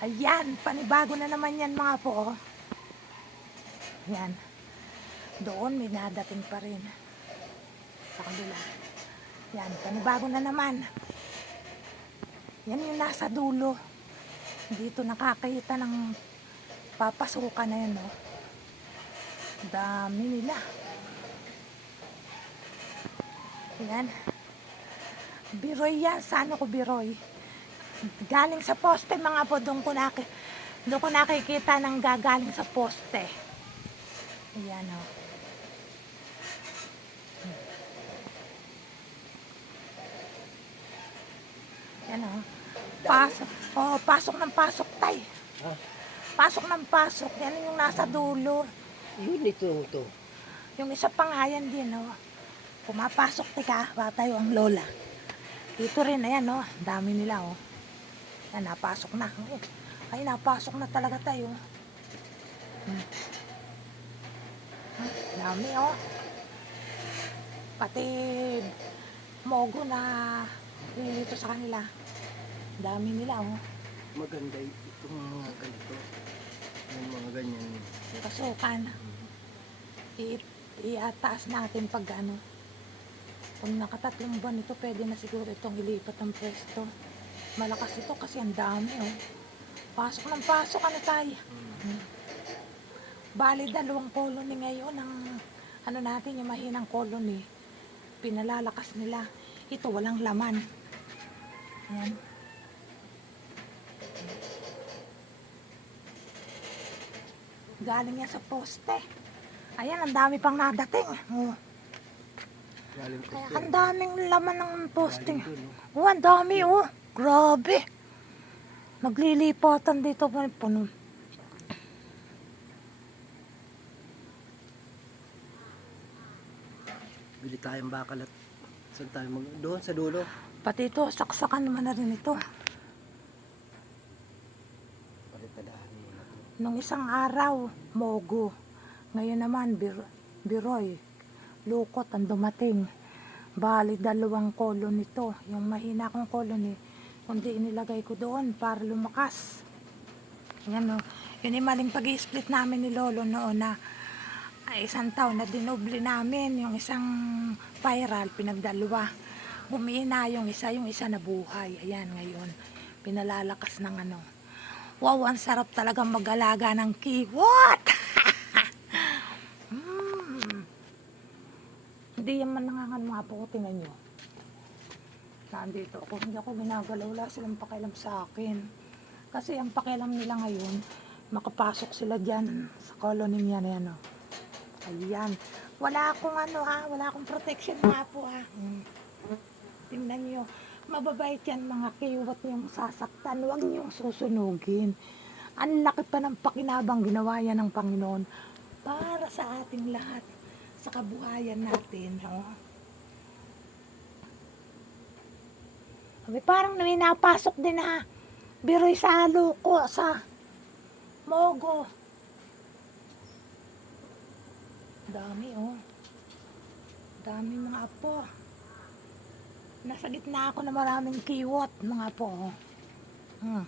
Ayan, panibago na naman yan mga po. oh. Yan. Doon may nadating pa rin. Sa kabila. Yan, panibago na naman. Yan yung nasa dulo. Dito nakakita ng papasukan na yan, no? Dami nila. Yan. Biroy yan. Saan ako biroy? Galing sa poste mga po. Doon ko, naki, doon ko nakikita ng gagaling sa poste. Ayan o. Yan o. Pasok. Oh, pasok ng pasok, tay. Ha? Pasok ng pasok. Yan yung nasa dulo. Yun ito to. Yung isa pang hayan din, oh. Pumapasok, tika, batayo ang lola. Dito rin, ayan, oh. Dami nila, oh. Yan, napasok na. Ay, napasok na talaga tayo. Hmm. Hmm, Dami, oh. Pati mogo na nilito sa kanila. Dami nila, oh. Maganda itong mga ganito. Yung mga ganyan. Pasukan. I- iataas natin pag ano. Kung nakatatlong buwan ito, pwede na siguro itong ilipat ang pwesto. Malakas ito kasi ang dami oh. Pasok ng pasok, ano tayo? Hmm. Bali, dalawang colony ngayon ang ano natin, yung mahinang colony. Pinalalakas nila. Ito, walang laman. Yan. Galing yan sa poste. Ayan, ang dami pang nadating. Oh. Siya. ang daming laman ng posting. Dun, Oh, ang dami oh. Grabe. Naglilipatan dito pa puno. Bili tayong bakal at saan tayo mag... Doon sa dulo. Pati ito, saksakan naman na rin ito. Palitadahan mo na to. Nung isang araw, mogo. Ngayon naman, bir biroy. Lukot ang dumating. Bali, dalawang kolon ito. Yung mahina kong kolon eh. Kundi inilagay ko doon para lumakas. Yan o. Yun yung maling pag-split namin ni Lolo noon na ay, isang taon na dinoble namin. Yung isang viral, pinagdalawa. Humina yung isa, yung isa nabuhay. Ayan, ngayon. Pinalalakas ng ano. Wow, ang sarap talaga mag-alaga ng kiwot. mm. Hindi yan man nangangan mga po. Tingnan nyo. Nandito ako. Hindi ako ginagalaw. Wala silang pakialam sa akin. Kasi ang pakialam nila ngayon, makapasok sila dyan sa colony niya na yan. Oh. Ayan. Wala akong ano ha. Wala akong protection nga po ha. Mm. Tingnan nyo. Mababait yan mga kiwat yung sasaktan. Huwag niyong susunugin. Ang laki pa ng pakinabang ginawa yan ng Panginoon para sa ating lahat. Sa kabuhayan natin. Oh. Sabi, parang may napasok din ha. Biroy sa luko, sa mogo. Dami oh. Dami mga apo. Nasa gitna ako na maraming kiwot, mga po. Hmm.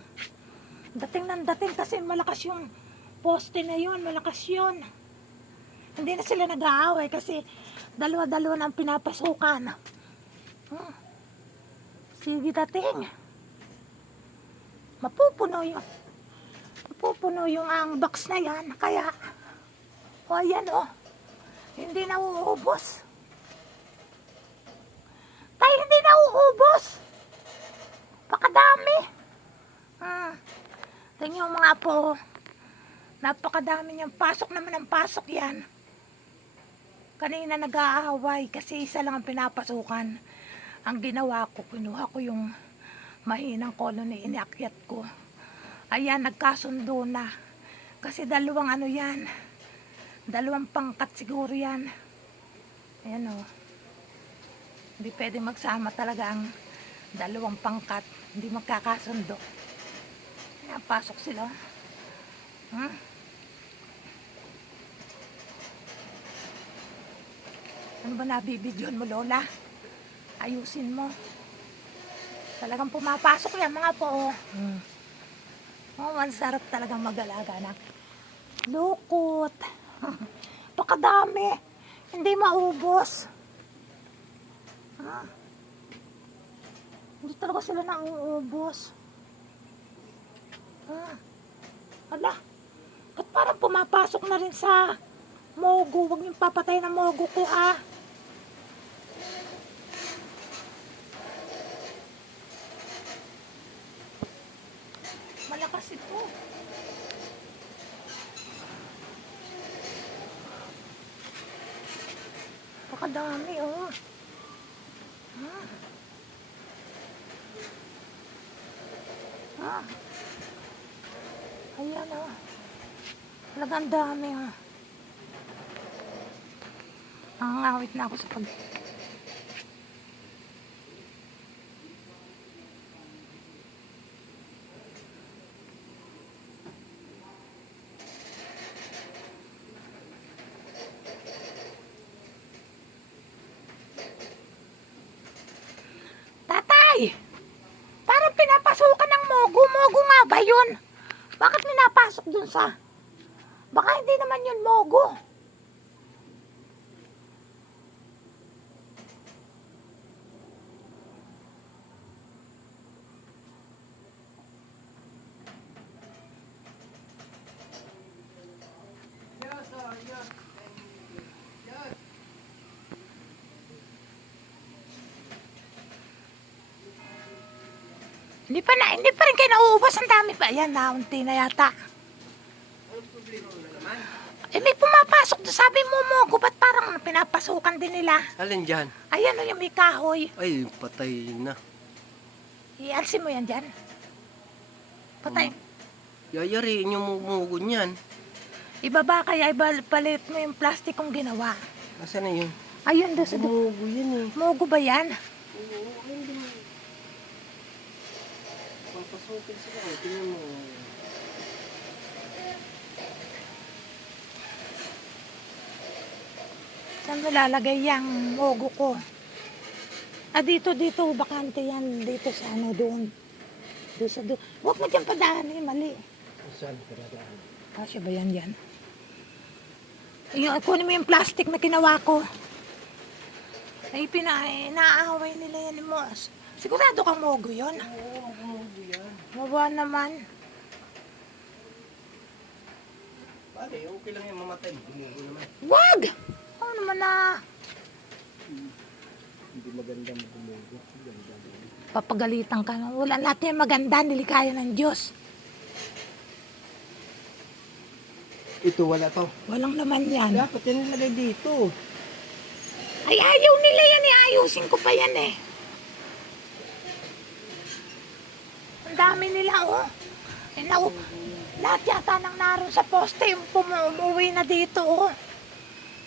Dating ng dating kasi malakas yung poste na yun, malakas yun. Hindi na sila nag-aaway kasi dalawa-dalawa na ang pinapasukan. Hmm. Sige dating. Mapupuno yung mapupuno yung ang box na yan. Kaya, o ayan o, hindi na uubos. Tay, hindi na uubos. Pakadami. Hmm. Tingnan yung mga po. Napakadami niyang pasok naman ang pasok yan. Kanina nag-aaway kasi isa lang ang pinapasukan. Ang ginawa ko, kinuha ko yung mahinang colony, inakyat ko. Ayan, nagkasundo na. Kasi dalawang ano yan. Dalawang pangkat siguro yan. Ayan o. Hindi pwede magsama talaga ang dalawang pangkat. Hindi magkakasundo. Kaya pasok sila. Hmm? Ano ba nabibidyon mo, Lola? Ayusin mo. Talagang pumapasok yan, mga po. Hmm. Oh, ang sarap talagang mag-alaga ng lukot. Pakadami. Hindi maubos. Ah. Hindi talaga sila nauubos. Ah. Ala. Ba't parang pumapasok na rin sa mogo? Huwag niyong papatay ng mogo ko, ha? Malakas ito. Pakadami, oh. Ah. Ah. Ayan, oh. Talagang dami, oh. Nangangawit na ako sa pag... Tatay! Parang pinapasukan ng mogo. Mogo nga ba yun? Bakit pinapasok dun sa... Baka hindi naman yun mogo. Hindi pa na, hindi pa rin kayo nauubos. Ang dami pa. Ayan, naunti na yata. Eh, may pumapasok. doon. Sabi mo, Mogo, ba't parang pinapasukan din nila? Alin dyan? Ayan o, yung may kahoy. Ay, patay na. Ialsin mo yan dyan. Patay. Yayariin yung mumugo niyan. Ibaba kaya, ibalit mo yung plastic kong ginawa. Asan na yun? Ayun, doon sa... Mumugo yan eh. Mogo ba yan? Oo, Papasukin sila. oh. Tingnan mo. Saan mo lalagay yung mogo ko? Ah, dito, dito, bakante yan. Dito sa ano, doon. Doon sa doon. Huwag mo dyan padaanin, mali. Saan ka dadaan? Kasya ba yan yan? Yung, kunin mo yung plastic na ginawa ko. Ay, pina, eh, naaaway nila yan mo. Sigurado kang mogo yun. Oo, Mawa naman. Pare, okay lang yan mamatay. Mumugo naman. Wag! Ano naman na? Hindi maganda mumugo. Ganda Papagalitan ka. na. Wala yan maganda. Nilikaya ng Diyos. Ito wala to. Walang naman yan. Dapat yan nilagay dito. Ay, ayaw nila yan eh. Ayusin ko pa yan eh. Ang dami nila, oh. Eh, naku, lahat yata nang naroon sa poste, yung pumu- umuwi na dito, oh.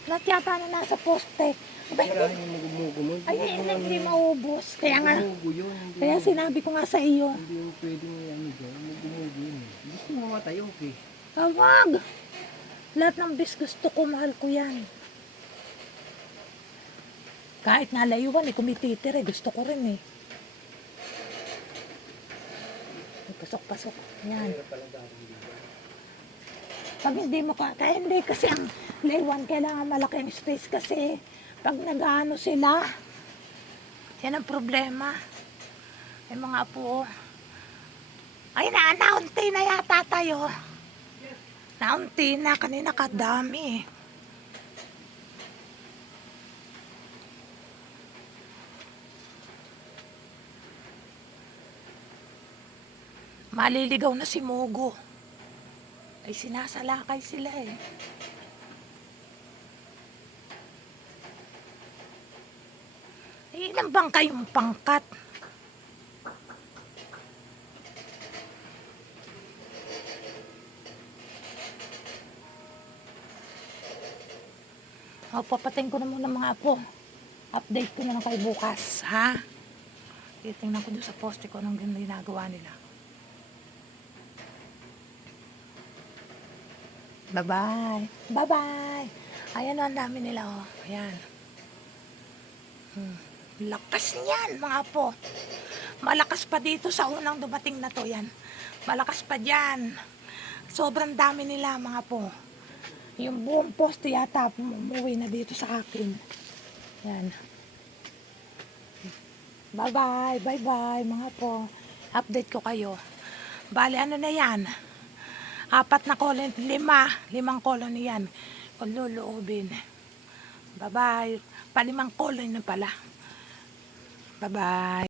Lahat yata na nasa poste. Aba, hindi, Kailangan yung mumugo mo. ay, hindi, hindi maubos. Kaya nga, kaya sinabi ko nga sa iyo, hindi yung pwedeng ano dyan. Mumugo yun. Gusto mo mamatay, okay. tawag. Lahat ng bis gusto ko, mahal ko yan. Kahit nga layuan, eh, kumititir eh, gusto ko rin eh. Ay, Pasok-pasok. Yan. Pag hindi mo ka, kaya hindi kasi ang layuan kailangan malaki ang space kasi pag nag-ano sila, yan ang problema. Yung mga apo, ay na, naunti na yata tayo. Naunti na, kanina kadami. Maliligaw na si Mogo. Ay sinasalakay sila eh. Ay, ilan bang kayong pangkat? O, papatayin ko na muna mga apo. Update ko na lang kayo bukas, ha? Titingnan ko doon sa poste ko anong ginagawa nila. Bye-bye. Bye-bye. Ayan, ang dami nila, oh. Ayan. Hmm. Lakas niyan, mga po. Malakas pa dito sa unang dumating na to, yan. Malakas pa dyan. Sobrang dami nila mga po. Yung buong poste yata umuwi na dito sa akin. Yan. Bye-bye, bye-bye mga po. Update ko kayo. Bali, ano na yan? Apat na colony, lima. Limang colony yan. Kung luluobin. Bye-bye. Palimang colony na pala. Bye-bye.